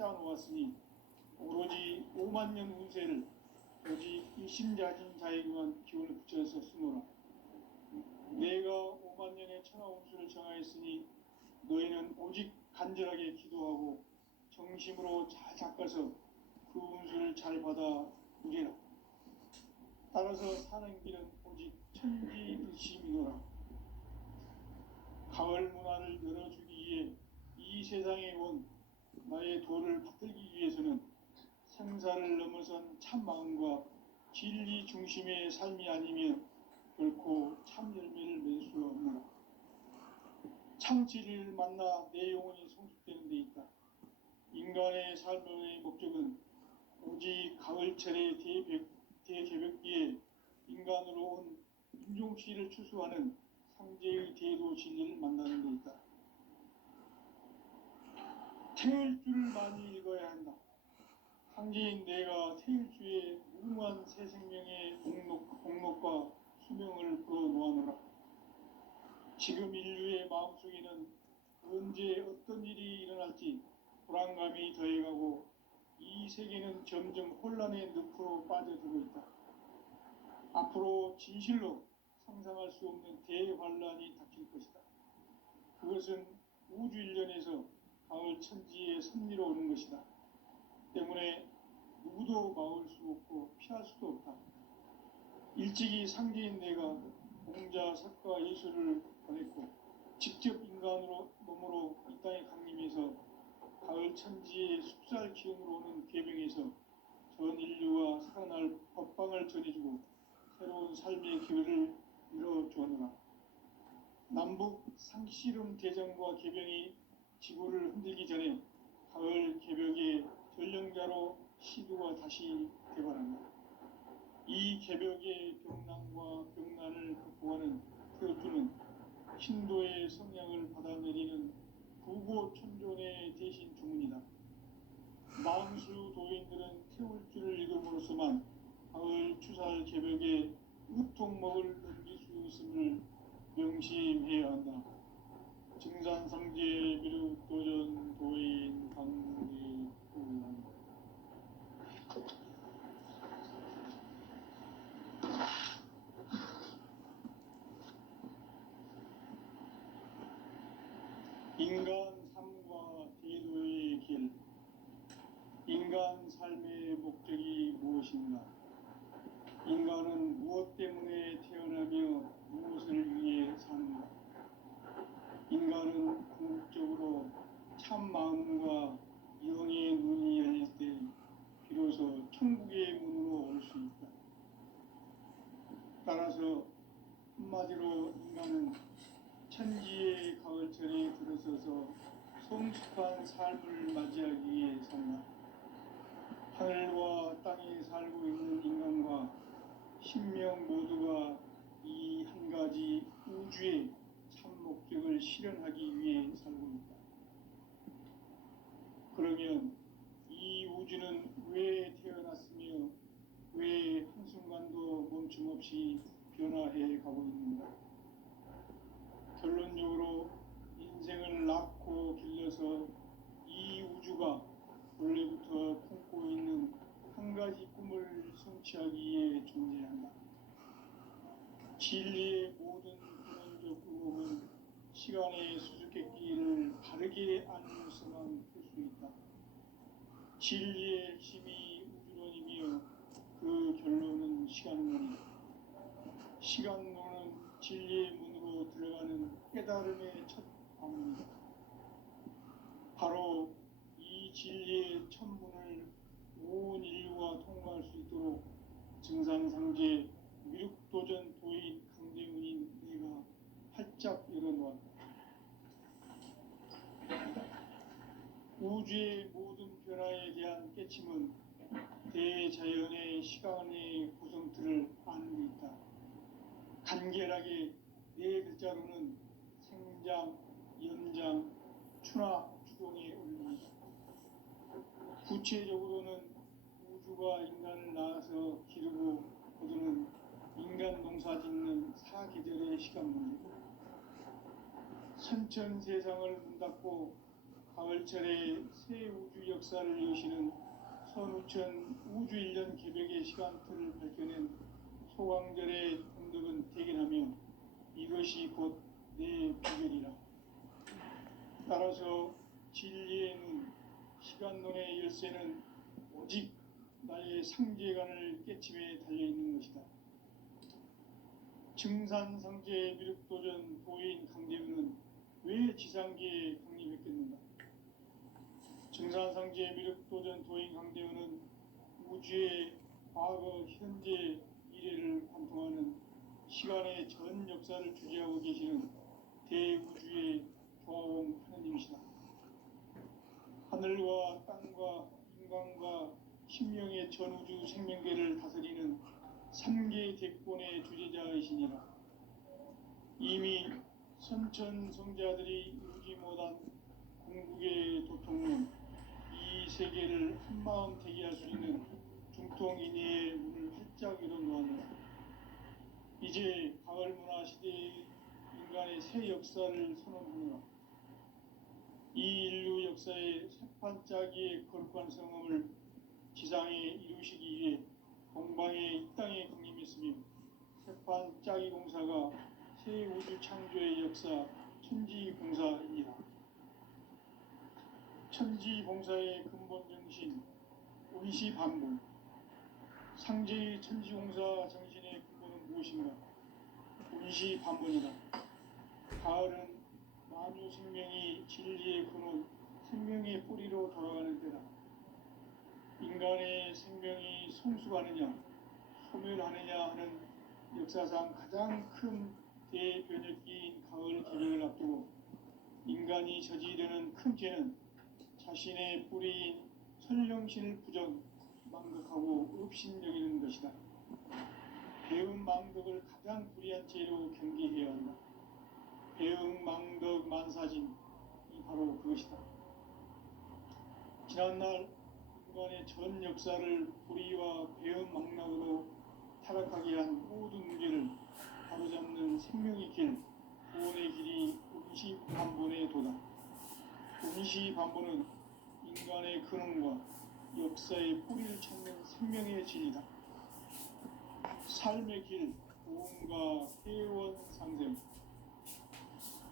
짜놓았으니 오로지 5만 년 운세를 오직 일심자진 자에게만 기운을 붙여서 쓰노라. 내가 5만 년의 천하 운수를 정하였으니 너희는 오직 간절하게 기도하고 정심으로 잘 닦아서 그 운수를 잘 받아 누리라. 따라서 사는 길은 오직 천지불심이노라. 가을 문화를 열어주기 위해 이 세상에 온 나의 도를 받들기 위해서는 생사를 넘어선 참 마음과 진리 중심의 삶이 아니면 결코 참 열매를 맺을 수 없노라. 참 진리를 만나 내 영혼이 성숙되는 데 있다. 인간의 삶의 목적은 오직 가을철의 대개벽기에 인간으로 온 임종씨를 추수하는 상제의 대도 진리를 만나는 데 있다. 태일주를 많이 읽어야 한다. 상제인 내가 태일주의 무궁한 새 생명의 목록과 수명을 끌어놓아노라. 지금 인류의 마음속에는 언제 어떤 일이 일어날지 불안감이 더해가고 이 세계는 점점 혼란의 늪으로 빠져들고 있다. 앞으로 진실로 상상할 수 없는 대환란이 닥칠 것이다. 그것은 우주 일련에서 가을 천지의 섭리로 오는 것이다. 때문에 누구도 막을 수 없고 피할 수도 없다. 일찍이 상제인 내가 공자, 석가, 예수를 보냈고 직접 인간으로 몸으로 이 땅에 강림해서 가을 천지의 숲살 기운으로 오는 계병에서 전 인류와 살아날 법방을 전해주고 새로운 삶의 기회를 열어주었노라. 남북 상씨름 대전과 계병이 지구를 흔들기 전에 가을 개벽의 전령자로 시두가 다시 개발한다. 이 개벽의 병난과 병난을 극복하는 태울주는 신도의 성향을 받아내리는 부고천존의 대신 주문이다. 만수 도인들은 태울주를 읽음으로써만 가을 추살 개벽의 으통목을 넘길 수 있음을 명심해야 한다. 증산상제 미륵도전 도인 강리 인간 삶과 대도의 길. 인간 삶의 목적이 무엇인가? 인간은 무엇 때문에 태어나며 무엇을 위해 사는가? 인간은 궁극적으로 참 마음과 영의 눈이 열릴 때 비로소 천국의 문으로 올 수 있다. 따라서 한마디로 인간은 천지의 가을철에 들어서서 성숙한 삶을 맞이하기 위해 산다. 하늘과 땅에 살고 있는 인간과 신명 모두가 이 한 가지 우주의 참 목적을 실현하기 위해 살고 있다. 그러면 이 우주는 왜 태어났으며 왜 한순간도 멈춤없이 변화해 가고 있는가? 결론적으로 인생을 낳고 길러서 이 우주가 원래부터 품고 있는 한 가지 꿈을 성취하기 위해 존재한다. 진리의 모든 근원적 의혹은 시간의 수수께끼를 바르게 알면서만 풀 수 있다. 진리의 핵심이 우주론이며 그 결론은 시간론이다. 시간론은 진리의 문으로 들어가는 깨달음의 첫 방문이다. 바로 이 진리의 첫 문을 온 인류가 통과할 수 있도록 증산상제 미륵도전 도인 강대문인 내가 활짝 열어놓았다. 우주의 모든 변화에 대한 깨침은 대자연의 시간의 구성틀을 아는 데 있다. 간결하게 네 글자로는 생장, 연장, 추나 추동에 올립니다. 구체적으로는 우주가 인간을 낳아서 기르고 거두는 인간 농사 짓는 사계절의 시간 문제고, 선천 세상을 문 닫고 가을철의 새 우주 역사를 여시는 선우천 우주일년 개벽의 시간표를 밝혀낸 소강절의 공덕은 대견하며 이것이 곧 내 비결이라. 따라서 진리의 눈, 시간론의 열쇠는 오직 나의 상제관을 깨침에 달려있는 것이다. 증산상제 미륵도전 도인 강대우는 왜 지상계에 강림했겠는가? 증산상제 미륵도전 도인 강대우는 우주의 과거, 현재, 미래를 관통하는 시간의 전 역사를 주재하고 계시는 대우주의 조화원 하느님이시다. 하늘과 땅과 인간과 신명의 전우주 생명계를 다스리는 삼계 대권의 주제자이시니라. 이미 선천성자들이 이루지 못한 궁극의 도통론, 이 세계를 한마음 되게 할 수 있는 중통인의의 문을 활짝 열어놓았노라. 이제 가을 문화 시대의 인간의 새 역사를 선언하노라. 이 인류 역사의 새판짜기의 거룩한 성음을 지상에 이루시기 위해 동방의 이 땅에 강림했으며 새판짜기 공사가 새 우주 창조의 역사 천지봉사이니라. 천지봉사의 근본 정신 운시반복. 상제의 천지공사 정신의 근본은 무엇인가? 운시반복이다. 가을은 만유 생명이 진리의 근원, 생명의 뿌리로 돌아가는 때다. 인간의 생명이 성숙하느냐, 소멸하느냐 하는 역사상 가장 큰 대변혁기인 가을 개벽을 앞두고 인간이 저지르는 큰 죄는 자신의 뿌리인 선령신을 부정, 망극하고 업신여기는 것이다. 배음 망덕을 가장 불의한 죄로 경계해야 한다. 배음 망덕 만사진이 바로 그것이다. 지난날 인간의 전 역사를 불의와 배음 망락으로 타락하게 한 모든 문제를 바로잡는 생명의 길, 구원의 길이 운시반본의 도다. 운시반본은 인간의 근원과 역사의 뿌리를 찾는 생명의 진이다. 삶의 길, 고음과 회원 상생.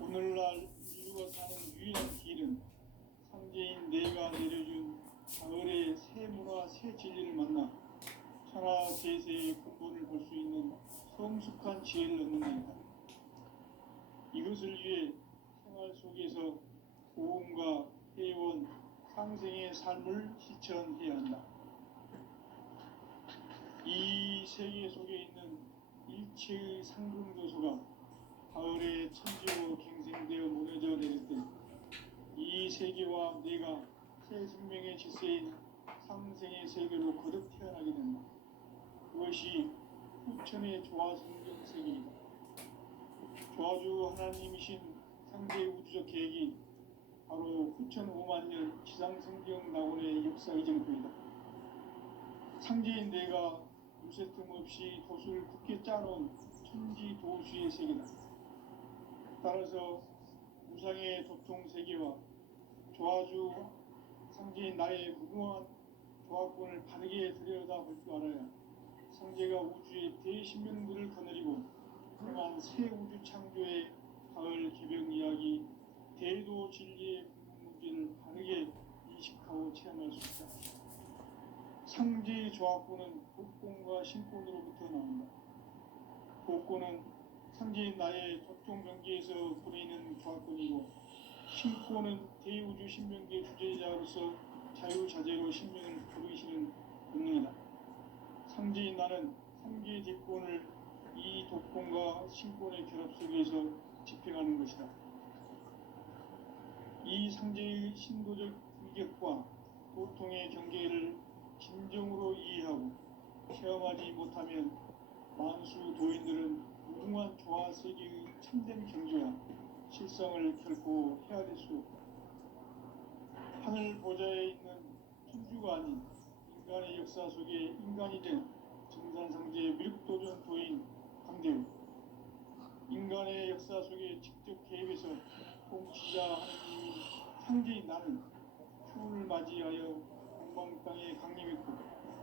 오늘날 인류가 사는 유일한 길은 상제인 내가 내려준 가을의 새 문화, 새 진리를 만나 천하 세세의 근본을 볼 수 있는 성숙한 지혜를 얻는 것이다. 이것을 위해 생활 속에서 고음과 회원, 상생의 삶을 실천해야 한다. 이 세계 속에 있는 일체의 상승조소가 가을에 천지로 갱생되어 무너져 내릴 때 이 세계와 내가 새 생명의 질서인 상생의 세계로 거듭 태어나게 된다. 그것이 후천의 조화성경 세계이다. 조화주 하나님이신 상대 우주적 계획이 바로 후천 5만 년 지상성경 낙원의 역사 이정표이다. 상제인 내가 요새 틈없이 도수를 굳게 짜놓은 천지 도수의 세계다. 따라서 우상의 도통 세계와 조화주 상제인 나의 무궁한 조화권을 바르게 들여다볼 줄 알아야 상제가 우주의 대신명들을 거느리고 행한 새 우주 창조의 가을 개벽 이야기 대도 진리의 문제를 바르게 인식하고 체험할 수 있다. 상제의 조화권은 복권과 신권으로부터 나온다. 복권은 상제인 나의 도통 경계에서 보이는 조화권이고 신권은 대우주 신명계 주제자로서 자유자재로 신명을 부르시는 본능이다. 상제인 나는 상계 뒷권을 이 독권과 신권의 결합 속에서 집행하는 것이다. 이 상제의 신도적 위격과 도통의 경계를 진정으로 이해하고 체험하지 못하면 만수 도인들은 무궁한 조화 세계의 참된 경지와 실성을 결코 헤아릴 수 없다. 하늘 보좌에 있는 천주가 아닌 인간의 역사 속에 인간이 된 증산상제 미륵도전 도인 강대우. 인간의 역사 속에 직접 개입해서 통치자 하느님이 황제인 나는 추운을 맞이하여 동방 땅에 강림했고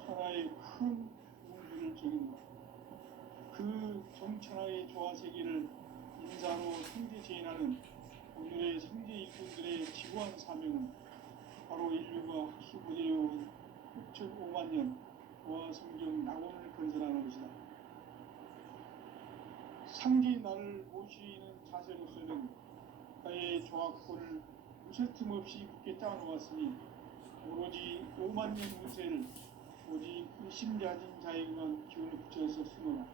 천하의 큰 우주를 정했노라. 그 정천하의 조화세계를 인사로 상제 제인하는 오늘의 상제 일꾼들의 지구한 사명은 바로 인류가 학수부대해온 6,5만 년 조화성경 낙원을 건설하는 것이다. 상제인 나를 모시는 자세로서는 나의 조화권을 무쇠 틈 없이 굳게 짜놓았으니 오로지 5만 년 운세를 오직 불신자진 자에게만 기운을 붙여서 쓰노라.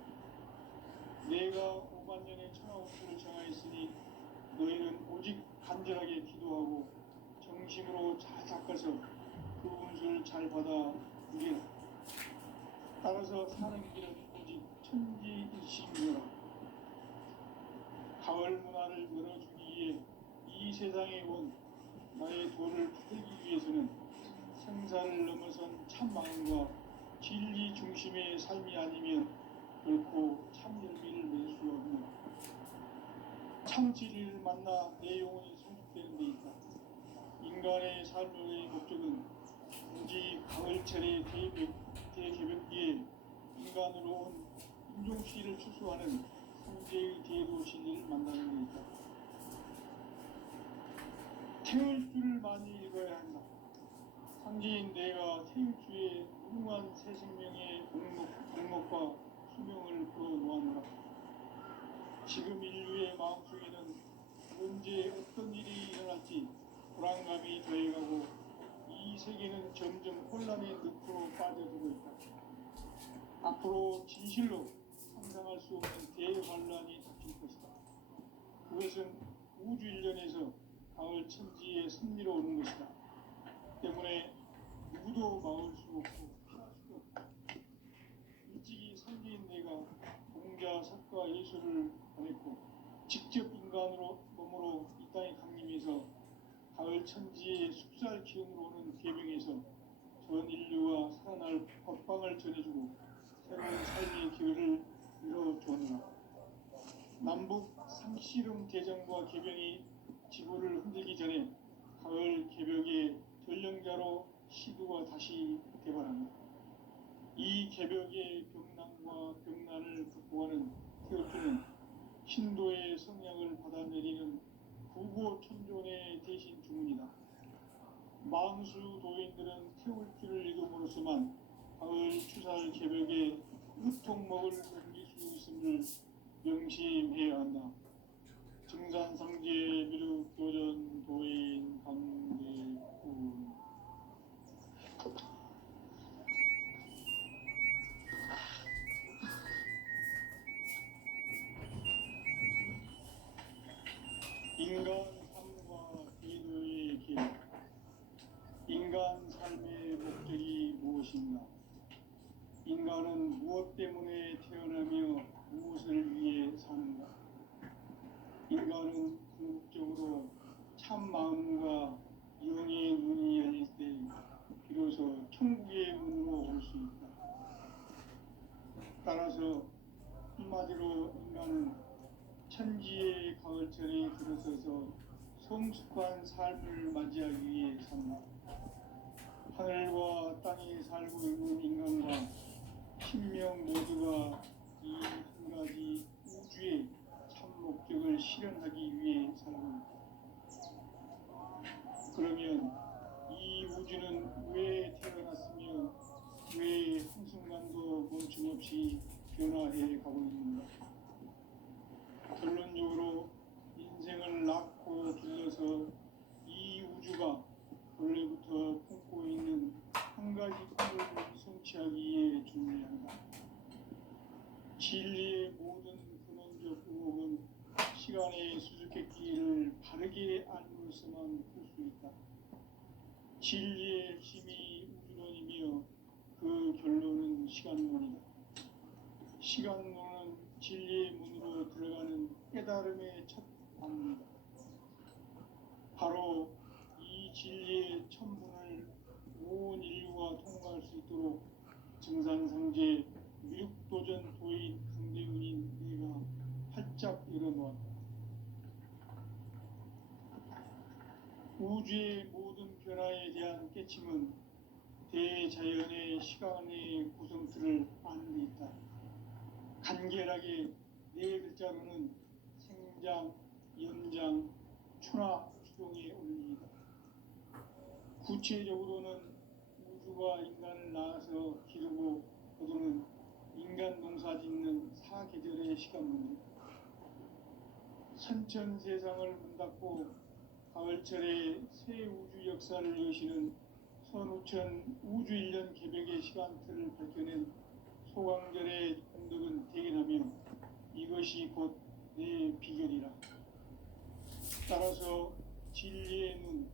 내가 5만 년의 천하 운수를 정하였으니 너희는 오직 간절하게 기도하고 정심으로 잘 닦아서 그 운수를 잘 받아 누리라. 따라서 사는 길은 오직 천지일심이라. 가을 문화를 열어주기 위해 이 세상에 온 나의 도를 받들기 위해서는 생사를 넘어선 참 마음과 진리 중심의 삶이 아니면 결코 참 열매를 맺을 수 없는 참 진리를 만나 내 영혼이 성숙되는 데 있다. 인간의 삶의 목적은 오직 가을철의 대개벽기에 인간으로 온 인종시를 추수하는 성제의 대도 진리를 만나는 데 있다. 태울 줄을 많이 읽어야 한다. 상제인 내가 태울 주에 무궁한 새 생명의 공목과 수명을 그어놓았노라. 지금 인류의 마음속에는 언제 어떤 일이 일어날지 불안감이 더해가고 이 세계는 점점 혼란의 늪으로 빠져들고 있다. 앞으로 진실로 상상할 수 없는 대환란이 닥칠 것이다. 그것은 우주 일련에서 가을 천지의 섭리로 오는 것이다. 때문에 누구도 막을 수 없고 피할 수도 없다. 일찍이 상제인 내가 공자, 석가, 예수를 보냈고 직접 인간으로 몸으로 이 땅에 강림해서 가을 천지의 숲살 기운으로 오는 계명에서 전 인류와 살아날 법방을 전해주고 새로운 삶의 기회를 열어주었노라. 남북 상씨름 대전과 계병이 지구를 흔들기 전에 가을 개벽의 전령자로 시두가 다시 개발합니다. 이 개벽의 병난과 병난을 극복하는 태어주는 신도의 성향을 받아내리는 구고천존의 대신 주문이다. 만수 도인들은 태울 줄을 읽음으로써만 가을 추살 개벽의 으통목을 옮길 수 있음을 명심해야 한다. 증산상제 미륵도전 도인 강대군. 인간 삶과 기도의 길. 인간 삶의 목적이 무엇인가? 인간은 무엇 때문에 태어나며 무엇을 위해 사는가? 인간은 궁극적으로 참 마음과 영의 눈이 열릴 때 비로소 천국의 문으로 올 수 있다. 따라서 한마디로 인간은 천지의 가을철에 들어서서 성숙한 삶을 맞이하기 위해 산다. 하늘과 땅에 살고 있는 인간과 신명 모두가 이 한 가지 우주의 참 목적을 실현하기 위해 살고 있다. 그러면 이 우주는 왜 태어났으며 왜 한순간도 멈춤없이 변화해 가고 있는가? 결론적으로 인생을 낳고 길러서 이 우주가 원래부터 품고 있는 한 가지 꿈을 성취하기 위해 준비한다. 진리의 모든 근원적 의혹은 시간의 수수께끼를 바르게 알므로서만 풀 수 있다. 진리의 핵심이 우주론이며 그 결론은 시간론이다. 시간론은 진리의 문으로 들어가는 깨달음의 첫 방문이다. 바로 이 진리의 천문을 온 인류가 통과할 수 있도록 증산상제 미륵도전 도인 강대군인 내가 활짝 열어놓았다. 우주의 모든 변화에 대한 깨침은 대자연의 시간의 구성틀을 아는 데 있다. 간결하게 네 글자로는 생장, 연장, 추나 추동의 원리이다. 구체적으로는 우주가 인간을 낳아서 기르고 거두는 인간 농사 짓는 사계절의 시간문이다. 선천 세상을 문 닫고 가을철에 새 우주 역사를 여시는 선우천 우주 1년 개벽의 시간틀을 밝혀낸 소강절의 공덕은 대견하며 이것이 곧 내 비결이라. 따라서 진리의 눈,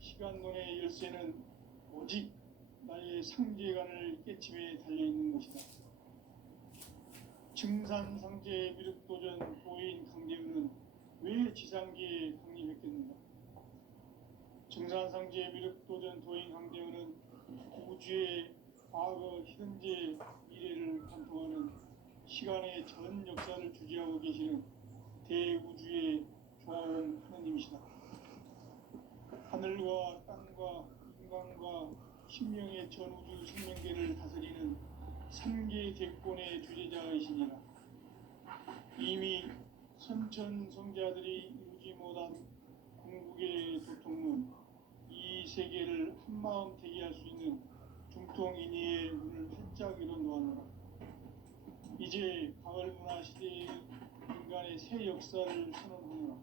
시간론의 열쇠는 오직 나의 상제관을 깨침에 달려있는 것이다. 증산상제 미륵도전 도인 강대우는 왜 지상계에 강림했겠는가? 증산상제 미륵도전 도인 강대우는 우주의 과거, 현재, 미래를 관통하는 시간의 전 역사를 주재하고 계시는 대우주의 조화원 하느님이시다. 하늘과 땅과 인간과 신명의 전우주 생명계를 다스리는 삼계 대권의 주재자이시니라. 이미 선천성자들이 이루지 못한 궁극의 도통문, 이 세계를 한마음 되게 할 수 있는 중통인의의 문을 활짝 열어놓았노라. 이제 가을 문화 시대의 인간의 새 역사를 선언하노라.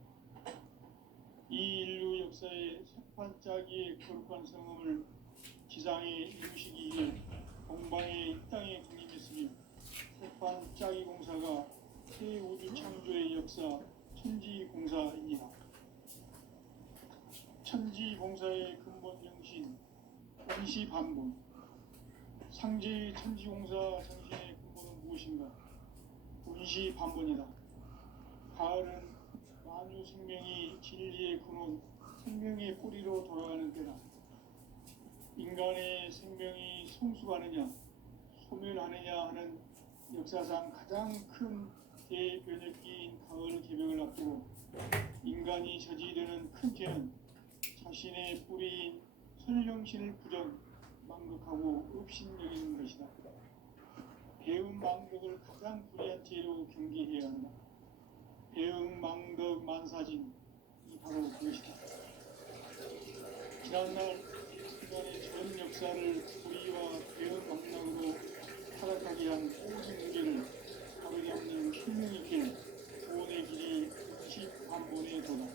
이 인류 역사의 새판짜기의 거룩한 성음을 지상에 이루시기 위해 동방의 이 땅에 군림했으며 새판짜기 공사가 새 우주 창조의 역사 천지공사입니다. 천지공사의 근본 정신 원시반본. 상제의 천지공사 정신의 근본은 무엇인가? 원시반본이다. 가을은 만유 생명이 진리의 근원, 생명의 뿌리로 돌아가는 때다. 인간의 생명이 성숙하느냐, 소멸하느냐 하는 역사상 가장 큰 대변혁기인 가을 개벽을 앞두고 인간이 저지르는 큰 죄는 자신의 뿌리인 설령신을 부정, 망극하고 업신여기는 것이다. 배음 망덕을 가장 불의한 죄로 경계해야 한다. 배음 망덕 만사진, 이 바로 그것이다. 지난날 인간의 전 역사를 불의와 배음 망덕으로 타락하게 한 모든 문제를 다루지 않는 혁명의 구원의 길이 원시반본의 도다.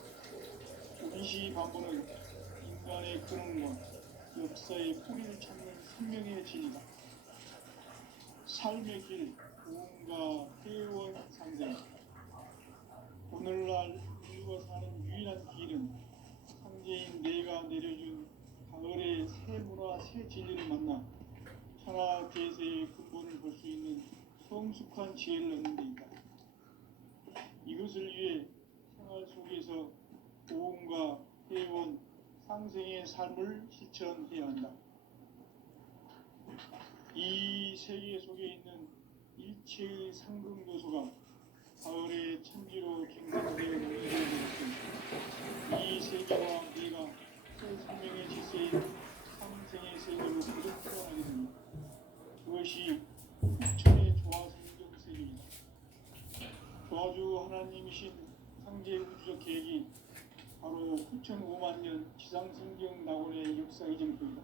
원시반본은 인간의 근원과 역사의 뿌리를 찾는 생명의 진이다. 삶의 길, 무언가 회원 상생. 오늘날 인류가 사는 유일한 길은 상제인 내가 내려준 가을의 새 문화, 새 진리를 만나 천하 대세의 근본을 볼 수 있는 성숙한 지혜를 얻는 데 있다. 이것을 위해 생활 속에서 보험과 회원, 상생의 삶을 실천해야 한다. 이 세계 속에 있는 일체의 상등 요소가 가을의 천지로 갱생되어 이루어졌으니 이 세계와 내가 새 생명의 질서인 상생의 세계로 계속 풀어나게 됩니다. 그것이 후천의 조화성경 세계입니다. 조화주 하나님이신 상제 우주적 계획이 바로 9,500,000년 지상성경 낙원의 역사 이전입니다.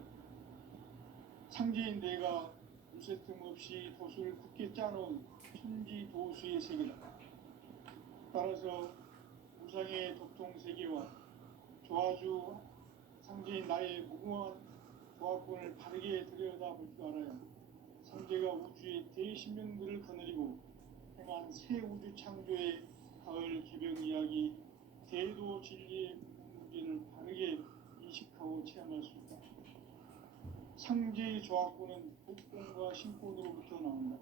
상제인 내가 무쇠틈 없이 도수를 굳게 짜놓은 천지도수의 세계다. 따라서 우상의 도통세계와 조화주 상제인 나의 무궁한 조화권을 바르게 들여다볼 줄 알아야 상제가 우주의 대신명들을 거느리고 행한 새 우주 창조의 가을 개벽 이야기 대도 진리의 문제를 바르게 인식하고 체험할 수 있다. 상제의 조화권은 복권과 신권으로부터 나온다.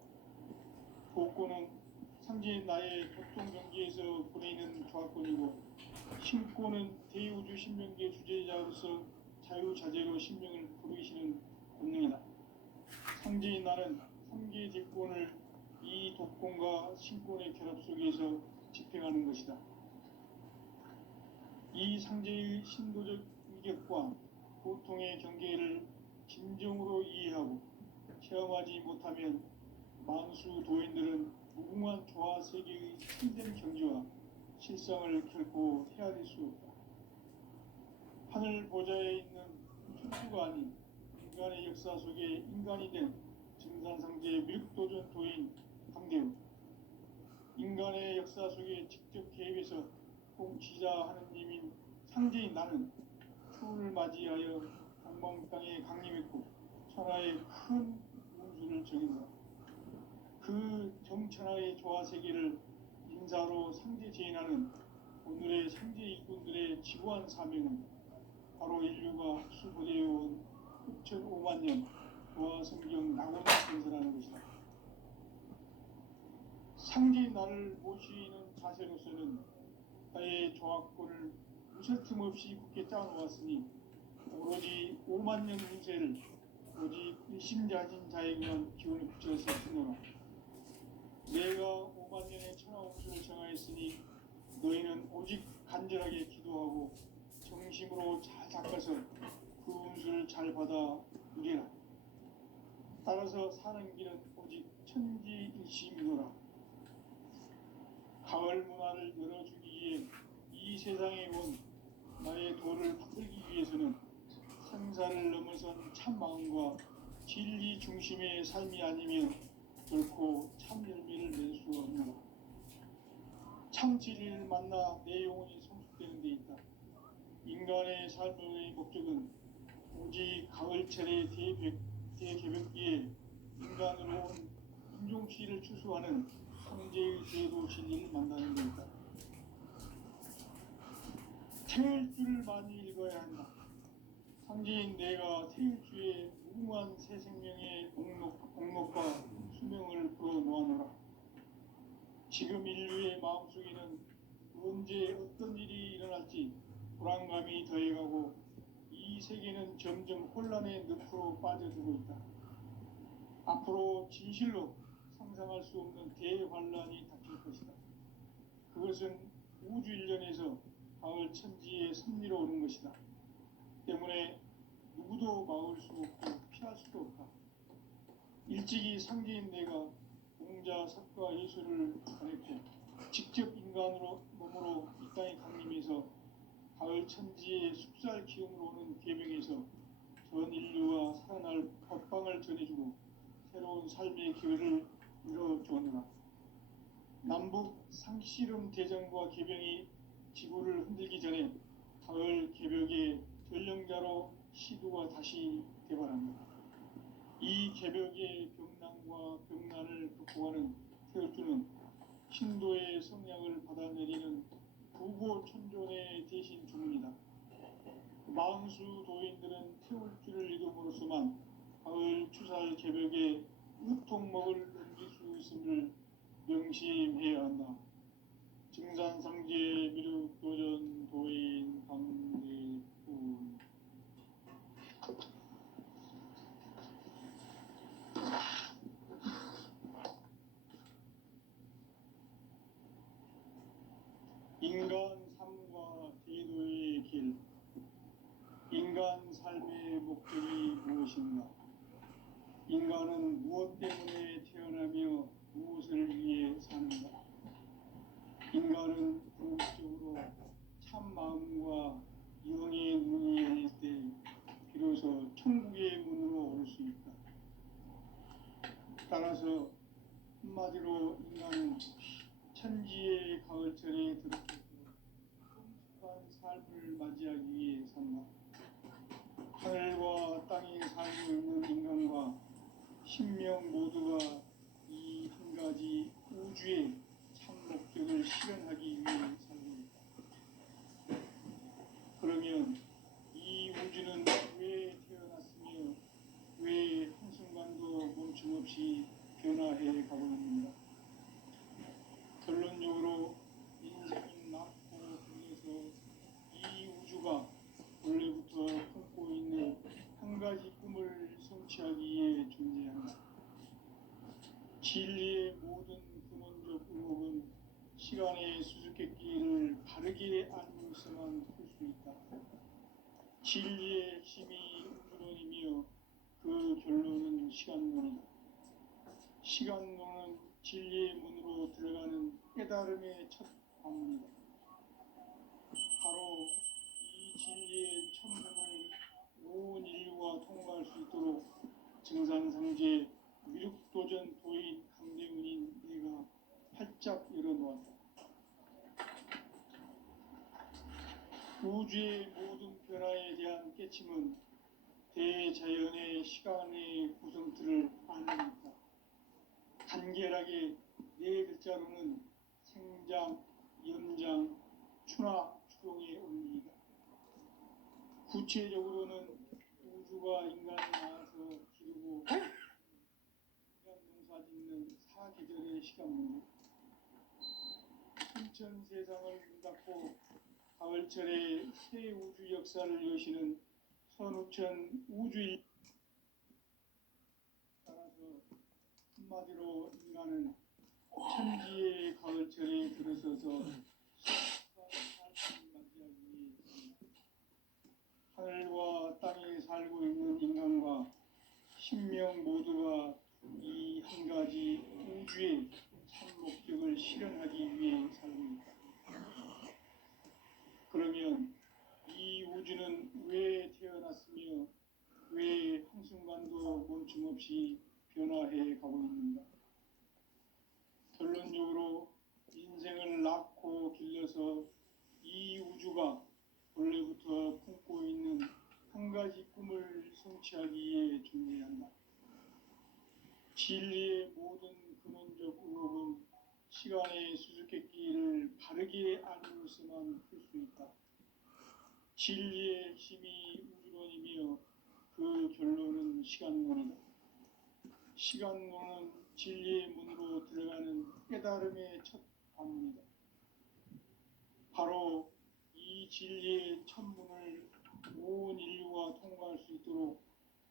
복권은 상제인 나의 보통 경계에서 보내는 조화권이고 신권은 대우주 신명계 주제자로서 자유자재로 신명을 부르시는 권능이다. 상제인 나는 3개 대권을 이 독권과 신권의 결합 속에서 집행하는 것이다. 이 상제의 신도적 감격과 고통의 경계를 진정으로 이해하고 체험하지 못하면 만수 도인들은 무궁한 조화 세계의 참된 경지와 실상을 결코 헤아릴 수 없다. 하늘 보좌에 있는 천수가 아닌 인간의 역사 속에 인간이 된 증산상제 미륵도전 도인 강대우, 인간의 역사 속에 직접 개입해서 통치자 하느님인 상제인 나는 추운을 맞이하여 동방 땅에 강림했고 천하의 큰 운수를 정했노라. 그 정천하의 조화 세계를 인사로 상제 제인하는 오늘의 상제 일꾼들의 지구한 사명은 바로 인류가 수보되어온 6,500만 년 조화 성경 낙원을 건설하는 것이다. 상제인 나를 모시는 자세로서는 나의 조화권을 무설틈 없이 굳게 짜놓았으니 오로지 5만 년 운세를 오직 일심자진 자에게만 기운을 붙여서 쓰노라. 내가 5만 년의 천하 운수를 정하였으니 너희는 오직 간절하게 기도하고 정심으로 잘 닦아서 그 운수를 잘 받아 누리라. 따라서 사는 길은 오직 천지일심이노라. 가을 문화를 열어주기 위해 이 세상에 온 나의 도를 받들기 위해서는 생사를 넘어선 참 마음과 진리 중심의 삶이 아니면 결코 참 열매를 낼 수 없노라. 참 진리를 만나 내 영혼이 성숙되는 데 있다. 인간의 삶의 목적은 오직 가을철의 대개벽기에 인간으로 온 인종피를 추수하는 황제의 제도 진리를 만나는 데 있다. 태울 줄을 많이 읽어야 한다. 상제인 내가 태울 주의 무궁한 새 생명의 공로과 수명을 불어놓아노라. 지금 인류의 마음속에는 언제 어떤 일이 일어날지 불안감이 더해가고 이 세계는 점점 혼란의 늪으로 빠져들고 있다. 앞으로 진실로 상상할 수 없는 대환란이 닥칠 것이다. 그것은 우주 일련에서 가을 천지의 섭리로 오는 것이다. 때문에 누구도 막을 수 없고 피할 수도 없다. 일찍이 상제인 내가 공자, 석가, 예술을 가르쳐 직접 인간으로 몸으로 이 땅에 강림해서 가을 천지의 숲살 기운으로 오는 계명에서 전 인류가 살아날 법방을 전해주고 새로운 삶의 기회를 이뤄주었노라. 남북 상씨름 대전과 개병이 지구를 흔들기 전에 가을 개벽의 전령자로 시두가 다시 대발합니다. 이 개벽의 병난과 병난을 극복하는 태울주는 신도의 성량을 받아내리는 부고 천존의 대신 주문이다. 만수 도인들은 태울주를 이름으로서만 가을 추살 개벽에 우통먹을 넘길 수 있음을 명심해야 한다. 증산상제 미륵도전 도인 강대훈. 인간 삶과 제도의 길. 인간 삶의 목적이 무엇인가? 인간은 무엇 때문에 태어나며 무엇을 위해 사는가? 인간은 궁극적으로 참 마음과 영의 문이 열릴 때 비로소 천국의 문으로 올 수 있다. 따라서 한마디로 인간은 천지의 가을철에 들어서서 성숙한 삶을 맞이하기 위해 산다. 하늘과 땅에 살고 있는 인간과 신명 모두가 이 한 가지 우주의 참 목적을 실현하기 위해 살고 있다. 그러면 이 우주는 왜 태어났으며 왜 한순간도 멈춤없이 변화해 가고 있는가? 결론적으로 인생은 낳고 그래서 이 우주가 원래부터 품고 있는 한 가지 꿈을 성취하기 위해 존재한다. 진리의 모든 근원적 의혹은 시간의 수수께끼를 바르게 알고 있어만 풀 수 있다. 진리의 핵심이 우주론이며 그 결론은 시간론이다. 시간론은 진리의 문으로 들어가는 깨달음의 첫 방문이다. 바로 이 진리의 천문을 온 인류가 통과할 수 있도록 증산상제 미륵도전 도인 강대훈인 내가 활짝 열어놓았다. 우주의 모든 변화에 대한 깨침은 대자연의 시간의 구성틀을 아느니까 간결하게 네 글자로는 생장, 연장, 추나 추동의 원리이다. 구체적으로는 우주가 인간을 낳아서 기르고 인간 농사짓는 사계절의 시간문제, 순천 세상을 문 닫고 가을철에 새 우주 역사를 여시는 선우천 우주일 따라서 한마디로 인간은 천지의 가을철에 들어서서 삶을 맞이하기 위해 하늘과 땅에 살고 있는 인간과 신명 모두가 이 한 가지 우주의 참 목적을 실현하기 위해 살고 있다. 그러면 이 우주는 왜 태어났으며 왜 한순간도 멈춤없이 변화해 가고 있는가? 결론적으로 인생을 낳고 길러서 이 우주가 원래부터 품고 있는 한 가지 꿈을 성취하기 위해 존재한다. 진리의 모든 근원적 의혹은 시간의 수수께끼를 바르게 알므로서만 풀 수 있다. 진리의 핵심이 우주론이며 그 결론은 시간론이다. 시간론은 진리의 문으로 들어가는 깨달음의 첫 방문이다. 바로 이 진리의 천문을 온 인류가 통과할 수 있도록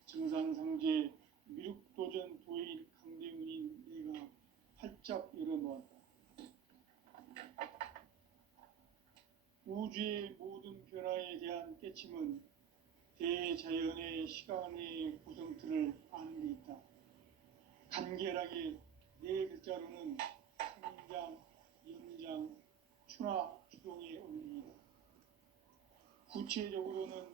증산상제 미륵도전 도인 강대훈인 내가 활짝 열어놓았다. 우주의 모든 변화에 대한 깨침은 대자연의 시간의 구성틀을 아는 데 있다. 간결하게 네 글자로는 생장, 연장, 추나 추동의 원리이다. 구체적으로는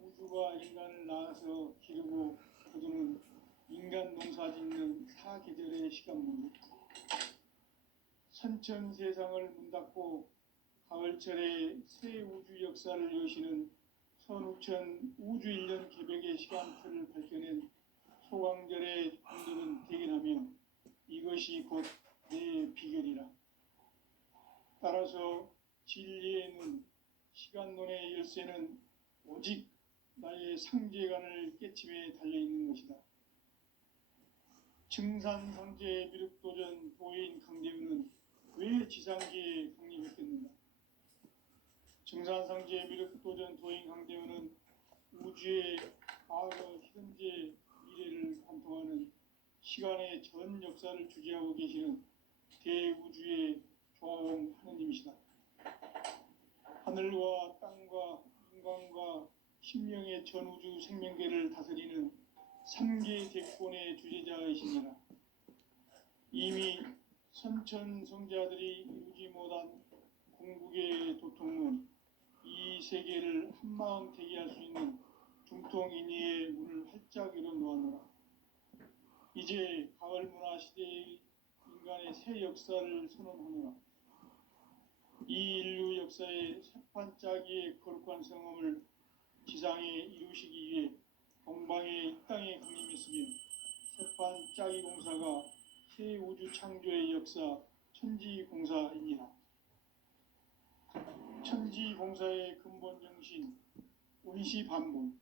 우주가 인간을 낳아서 기르고 거두는 인간 농사짓는 사계절의 시간문제, 선천 세상을 문 닫고 가을철에 새 우주 역사를 여시는 선우천 우주 1년 개벽의 시간틀을 밝혀낸 소강절의 분들은 대견하며 이것이 곧 내 비결이라. 따라서 진리의 문, 시간론의 열쇠는 오직 나의 상제관을 깨침에 달려있는 것이다. 증산상제 미륵도전 도인 강대훈은 왜 지상계에 강림했겠는가? 증산상제 미륵도전 도인 강대훈은 우주의 과거, 현재, 미래를 관통하는 시간의 전 역사를 주재하고 계시는 대우주의 조화홍 하느님이시다. 하늘과 땅과 인간과 신명의 전우주 생명계를 다스리는 3계 대권의 주재자이시니라. 이미 선천 성자들이 이루지 못한 궁극의 도통문, 이 세계를 한마음 되게 할 수 있는 중통인의의 문을 활짝 열어놓았노라. 이제 가을 문화 시대의 인간의 새 역사를 선언하노라. 이 인류 역사의 새판짜기의 거룩한 성험을 지상에 이루시기 위해 동방의 이 땅에 강림했으며 새판짜기 공사가 새 우주 창조의 역사 천지공사이니라. 천지공사의 근본 정신 운시반복.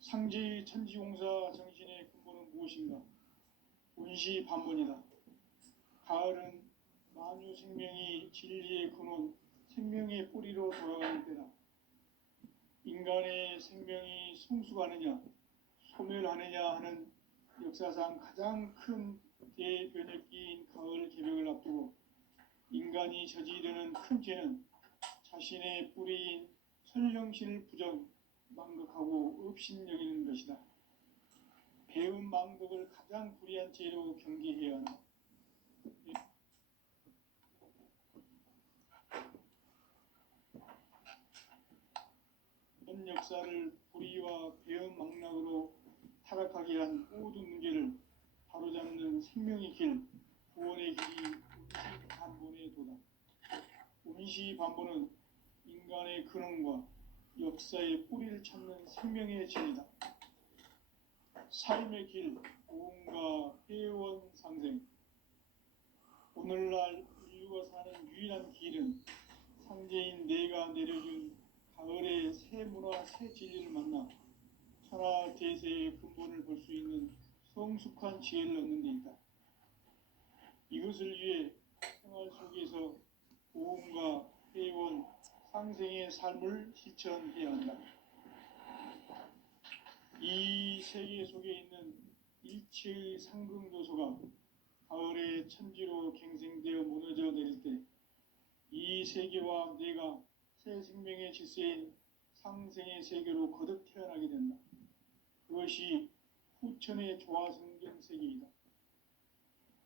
상제의 천지공사 정신의 근본은 무엇인가? 운시반복이다. 가을은 만유 생명이 진리의 근원, 생명의 뿌리로 돌아가는 때다. 인간의 생명이 성숙하느냐, 소멸하느냐 하는 역사상 가장 큰 대변혁기인 가을 개벽을 앞두고 인간이 저지르는 큰 죄는 자신의 뿌리인 선령실 부정, 망극하고 업신여기는 것이다. 배운 망덕을 가장 불의한 죄로 경계해야 한다. 현 역사를 불의와 배은 망락으로 타락하게 한 모든 문제를 바로잡는 생명의 길, 구원의 길이 운시반본의 도다. 운시반본은 인간의 근원과 역사의 뿌리를 찾는 생명의 진이다. 삶의 길, 고음과 회원 상생. 오늘날 인류가 사는 유일한 길은 상제인 내가 내려준 가을의 새 문화, 새 진리를 만나 천하 대세의 근본을 볼 수 있는 성숙한 지혜를 얻는 데 있다. 이것을 위해 생활 속에서 고음과 회원, 상생의 삶을 실천해야 한다. 이 세계 속에 있는 일체의 상승 요소가 가을의 천지로 갱생되어 무너져 내릴 때 이 세계와 내가 새 생명의 질서인 상생의 세계로 거듭 태어나게 된다. 그것이 후천의 조화성경 세계이다.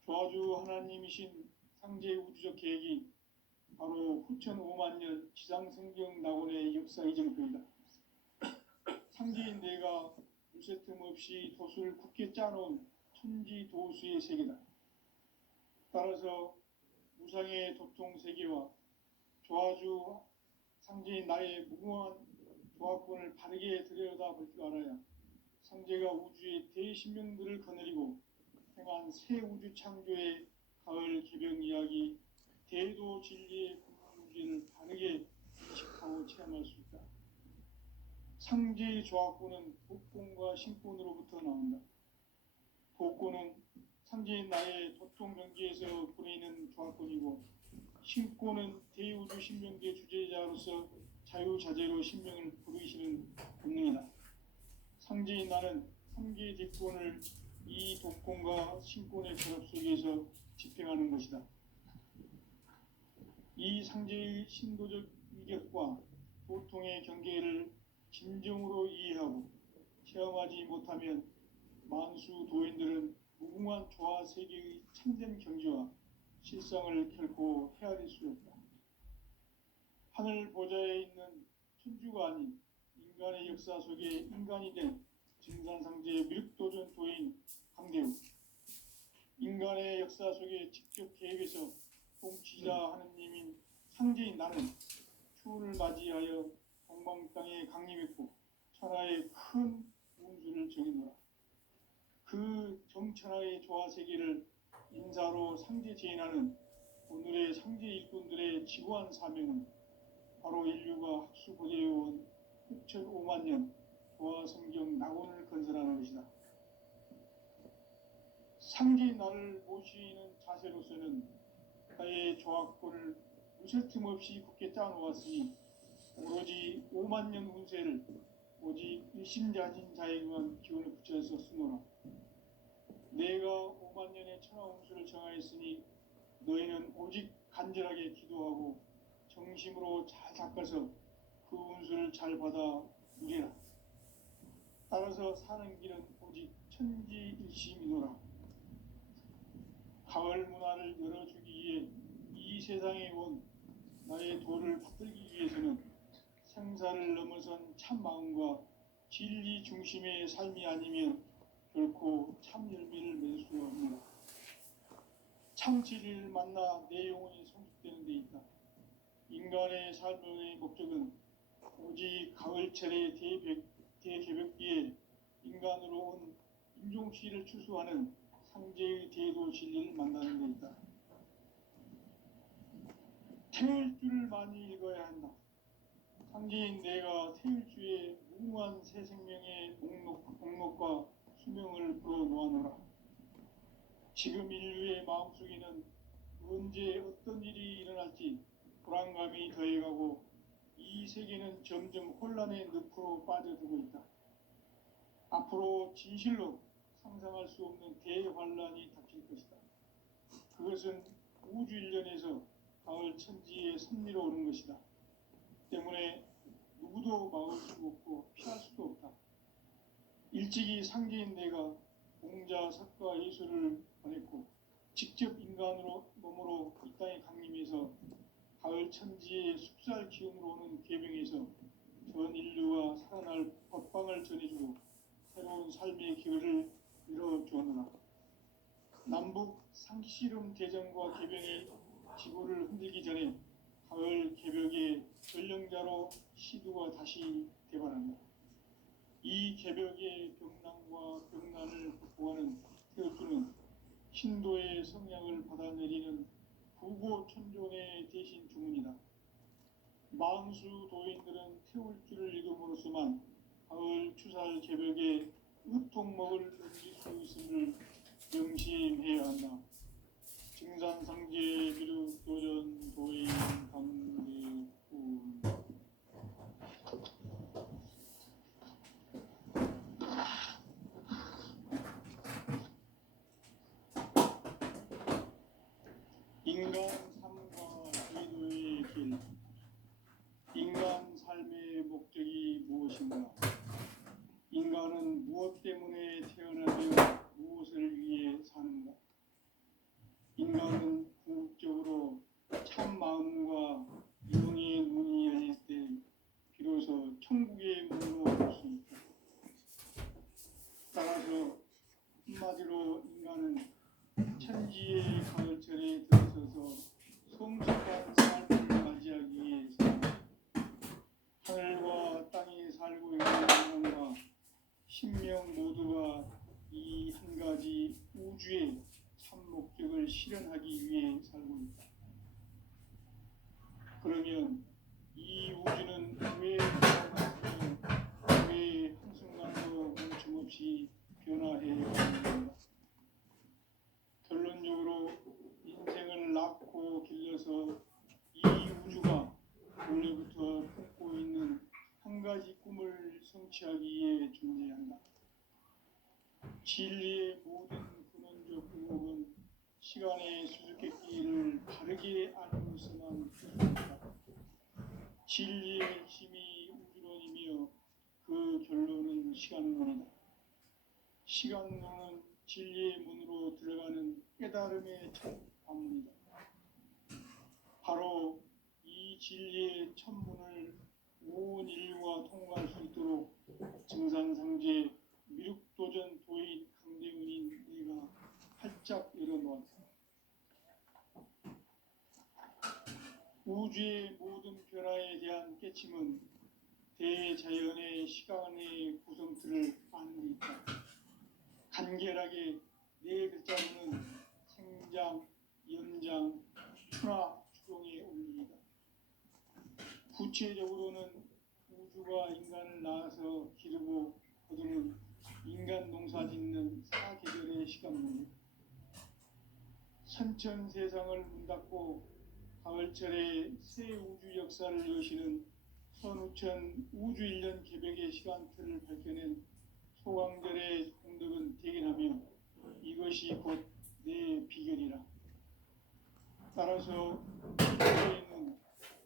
조화주 하나님이신 상제 우주적 계획이 바로 후천 5만 년 지상성경 낙원의 역사 이정표이다. 상제인 내가 무쇠 틈 없이 도수를 굳게 짜놓은 천지 도수의 세계다. 따라서 무상의 도통 세계와 조화주 상제인 나의 무궁한 조화권을 바르게 들여다볼 줄 알아야 상제가 우주의 대신명들을 거느리고 행한 새 우주 창조의 가을 개병 이야기 대도 진리의 근본문제를 바르게 인식하고 체험할 수 있다. 상제의 조화권은 복권과 신권으로부터 나온다. 복권은 상제인 나의 도통 경계에서 보내는 조화권이고 신권은 대우주 신명계 주제자로서 자유자재로 신명을 부르시는 본능이다. 상제인 나는 상계의 대권을 이 독권과 신권의 결합 속에서 집행하는 것이다. 이 상제의 신도적 위격과 도통의 경계를 진정으로 이해하고 체험하지 못하면 만수 도인들은 무궁한 조화 세계의 참된 경지와 실상을 결코 헤아릴 수 없다. 하늘 보좌에 있는 천주가 아닌 인간의 역사 속에 인간이 된 증산상제의 미륵도전 도인 강대우, 인간의 역사 속에 직접 계획해서 통치자 하느님인 상제인 나는 추운을 맞이하여 동방 땅에 강림했고 천하의 큰 운수를 정해놓아. 그 정천하의 조화세계를 인사로 상제 제인하는 오늘의 상제 일꾼들의 지구한 사명은 바로 인류가 학수고대해온 후천 5만 년 조화성경 낙원을 건설하는 것이다. 상제인 나를 모시는 자세로서는 나의 조화권을 무쇠 틈 없이 굳게 짜놓았으니 오로지 5만 년 운세를 오직 일심자진 자에게만 기운을 붙여서 쓰노라. 내가 5만 년의 천하 운수를 정하였으니 너희는 오직 간절하게 기도하고 정심으로 잘 닦아서 그 운수를 잘 받아 누리라. 따라서 사는 길은 오직 천지일심이노라. 가을 문화를 열어주기 위해 이 세상에 온 나의 도를 받들기 위해서는 생사를 넘어선 참 마음과 진리 중심의 삶이 아니면 결코 참 열매를 맺을 수가 없습니다. 참 진리를 만나 내 영혼이 성숙되는 데 있다. 인간의 삶의 목적은 오직 가을철의 대개벽기에 인간으로 온 인종시를 추수하는 상제의 대도 진리를 만나는 데 있다. 태일주를 많이 읽어야 한다. 상제인 내가 태일주의 무궁한 새 생명의 목록과 수명을 불어놓아노라. 지금 인류의 마음속에는 언제 어떤 일이 일어날지 불안감이 더해가고 이 세계는 점점 혼란의 늪으로 빠져들고 있다. 앞으로 진실로 상상할 수 없는 대환란이 닥칠 것이다. 그것은 우주 일련에서 가을 천지의 섭리로 오는 것이다. 때문에 누구도 막을 수 없고 피할 수도 없다. 일찍이 상제인 내가 공자, 석가, 예수를 보냈고 직접 인간으로 몸으로 이 땅에 강림해서 가을 천지의 숲살 기운으로 오는 계병에서 전 인류가 살아날 법방을 전해주고 새로운 삶의 기회를 이뤄주었노라. 남북 상씨름 대전과 개병이 지구를 흔들기 전에 가을 개벽의 전령자로 시두가 다시 대발한다. 이 개벽의 병난과 병난을 극복하는 태극기는 신도의 성량을 받아내리는 부고천존의 대신 주문이다. 만수 도인들은 태울 줄을 읽음으로써만 가을 추살 개벽에 으통먹을 넘길 수 있음을 명심해야 한다. 증산상제 비륵 도전 도인 강대군. 인간 삶과 제도의 길. 인간 삶의 목적이 무엇인가? 인간은 무엇 때문에 태어나며 무엇을 위해 사는가? 인간은 궁극적으로 참 마음과 영의 문이 열릴 때 비로소 천국의 문으로 올 수 있다. 따라서 한마디로 인간은 천지의 가을철에 들어서서 성숙한 삶을 맞이하기 위해서 하늘과 땅에 살고 있는 인간과 신명 모두가 이 한 가지 우주의 참 목적을 실현하기 위해 살고 있다. 그러면 이 우주는 왜 변화하며 왜 한순간도 멈춤없이 변화해야 하는가? 결론적으로 인생을 낳고 길러서 이 우주가 원래부터 품고 있는 한 가지 꿈을 성취하기 위해 존재한다. 진리의 모든 근원적 의목은 시간의 수수께끼를 바르게 아는 것에만 있다. 진리의 핵심이 우주론이며 그 결론은 시간론이다. 시간론은 진리의 문으로 들어가는 깨달음의 첫 관문이다. 바로 이 진리의 첫 문을 온 인류가 통과할 수 있도록 증산상제 미륵도전 도인 강대훈인 내가 활짝 열어놓았다. 우주의 모든 변화에 대한 깨침은 대자연의 시간의 구성틀을 아는 데 있다. 간결하게 네 글자로는 생장, 연장, 추나 추동의 원리이다. 구체적으로는 우주가 인간을 낳아서 기르고 거두는 인간 농사 짓는 사계절의 시간문이다. 선천세상을 문닫고 가을철에 새 우주 역사를 여시는 선우천 우주일년 개벽의 시간틀을 밝혀낸 소강절의 공덕은 대견하며 이것이 곧 내 비결이라. 따라서 우주에 있는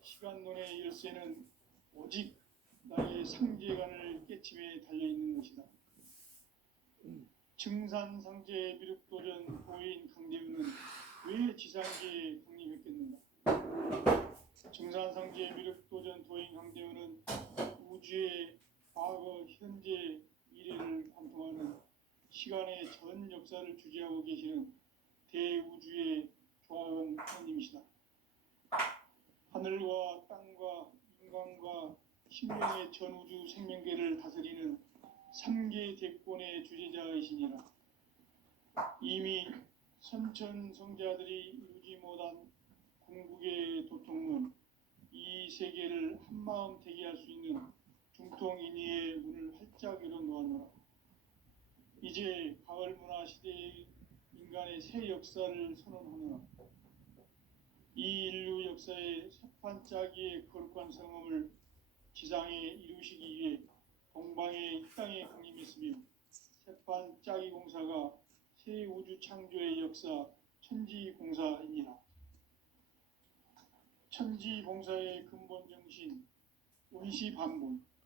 시간론의 열쇠는 오직 나의 상제관을 깨침에 달려있는 것이다. 증산상제 미륵도전 도인 강대훈은 왜 지상계에 강림했겠는가? 증산상제 미륵도전 도인 강대훈은 우주의 과거, 현재, 미래를 관통하는 시간의 전 역사를 주재하고 계시는 대우주의 조화원 하나님이시다. 하늘과 땅과 인간과 신명의 전우주 생명계를 다스리는 3개 대권의 주재자이시니라. 이미 선천성자들이 이루지 못한 궁극의 도통론, 이 세계를 한마음 되게 할 수 있는 중통인의의 문을 활짝 열어놓았노라. 이제 가을 문화 시대의 인간의 새 역사를 선언하노라. 이 인류 역사의 새판짜기의 거룩한 성험을 지상에 이루시기 위해 동방의 이 땅에 강림했으며 새판짜기 공사가 새 우주 창조의 역사 천지공사이니라. 천지공사의 근본 정신, 원시 반분